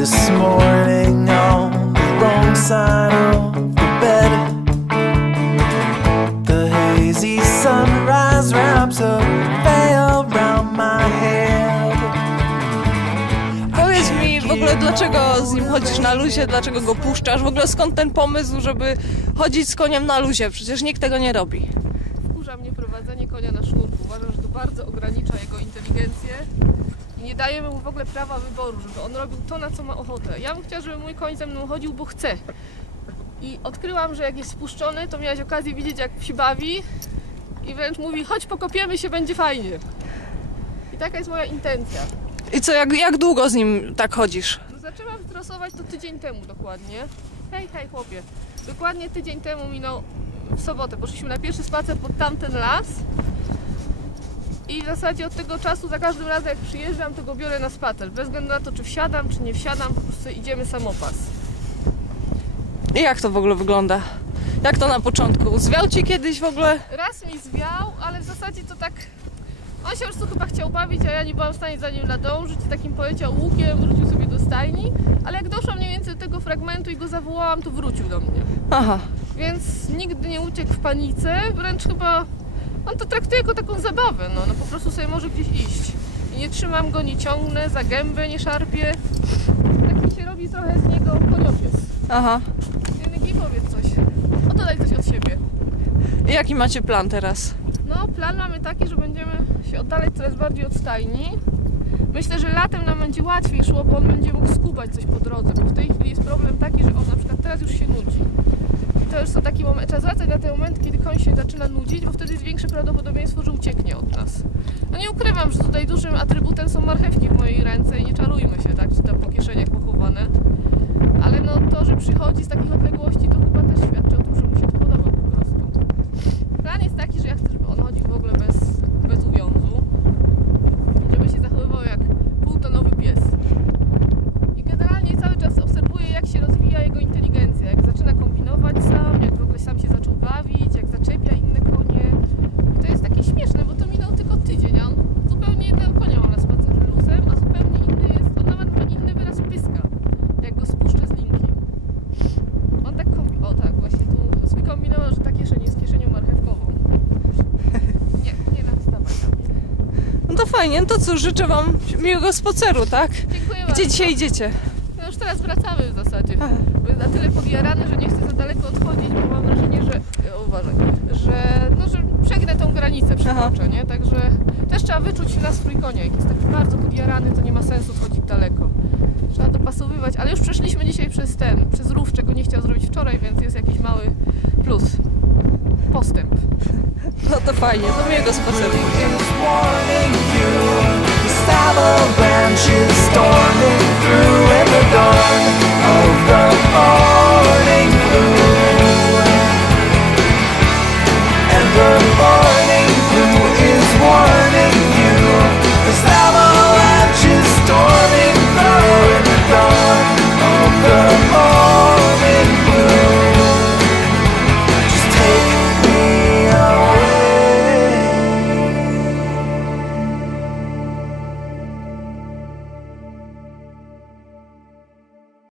this morning on the wrong side of the bed. The hazy sunrise wraps a veil round my head. Powiedz mi w ogóle, dlaczego z nim chodzisz na luzie, dlaczego go puszczasz? W ogóle skąd ten pomysł, żeby chodzić z koniem na luzie? Przecież nikt tego nie robi. Wkurza mnie prowadzenie konia na sznurku. Uważam, że to bardzo ogranicza jego inteligencję i nie daje mu w ogóle prawa wyboru, żeby on robił to, na co ma ochotę. Ja bym chciała, żeby mój koń ze mną chodził, bo chce. I odkryłam, że jak jest spuszczony, to miałaś okazję widzieć, jak się bawi i wręcz mówi, chodź pokopiemy się, będzie fajnie. I taka jest moja intencja. I co, jak, jak długo z nim tak chodzisz? No, Zaczęłam stresować to tydzień temu dokładnie. Hej, hej chłopie. Dokładnie tydzień temu minął w sobotę. Poszliśmy na pierwszy spacer pod tamten las. I w zasadzie od tego czasu za każdym razem jak przyjeżdżam, to go biorę na spacer. Bez względu na to, czy wsiadam, czy nie wsiadam, po prostu idziemy samopas. I jak to w ogóle wygląda? Jak to na początku? Zwiał ci kiedyś w ogóle? Raz mi zwiał, ale w zasadzie to tak... On się po prostu chyba chciał bawić, a ja nie byłam w stanie za nim nadążyć. i Takim poleciał łukiem, wrócił sobie do stajni. Ale jak doszłam mniej więcej do tego fragmentu i go zawołałam, to wrócił do mnie. Aha. Więc nigdy nie uciekł w panice, wręcz chyba on to traktuje jako taką zabawę, no, no po prostu sobie może gdzieś iść. I nie trzymam go, nie ciągnę, za gębę nie szarpię. Taki się robi trochę z niego koniopies. Aha. Janek, powiedz coś. O dodaj coś od siebie. I jaki macie plan teraz? No, plan mamy taki, że będziemy się oddalać coraz bardziej od stajni. Myślę, że latem nam będzie łatwiej szło, bo on będzie mógł skubać coś po drodze, bo w tej chwili jest problem taki, że on na przykład teraz już się nudzi. To już są takie momenty, trzeba zwracać na ten moment, kiedy koń się zaczyna nudzić, bo wtedy jest większe prawdopodobieństwo, że ucieknie od nas. No nie ukrywam, że tutaj dużym atrybutem są marchewki w mojej ręce i nie czarujmy się, tak, czy tam po kieszeniach pochowane. Ale no to, że przychodzi z takich odległości, to chyba też świadczy o tym, że mu się to podoba po prostu. Plan jest taki, że ja chcę, żeby on chodził w ogóle bez, bez uwiązu. Żeby się zachowywał jak półtonowy pies. I generalnie cały czas obserwuję, jak się rozwija jego inteligencja. Jak zaczyna kombinować sam, jak w ogóle sam się zaczął bawić, jak zaczepia inne konie. I to jest takie śmieszne, bo to minął tylko tydzień, a on zupełnie innego konia ma na spacerze luzem, a zupełnie inny jest, on nawet ma inny wyraz pyska, jak go spuszczę z linki. On tak kombi... O tak, właśnie tu wykombinował, że ta kieszeń jest kieszenią marchewkową. Nie, nie nadstawaj na mnie. No to fajnie, no to cóż, życzę wam miłego spaceru, tak? Dziękuję Gdzie bardzo. dzisiaj idziecie? No już teraz wracamy w zasadzie. Aha. Bo jest na tyle podjarany, że nie chcę za daleko odchodzić, bo mam wrażenie, że... e, Uważaj. Że, no, że przegnę tą granicę, przekroczę, nie? Także też trzeba wyczuć nastrój konia. Jak jest taki bardzo podjarany, to nie ma sensu wchodzić daleko. Trzeba dopasowywać, ale już przeszliśmy dzisiaj przez ten, przez rów, czego nie chciał zrobić wczoraj, więc jest jakiś mały plus postęp. No to fajnie, to miłego spaceru. Storming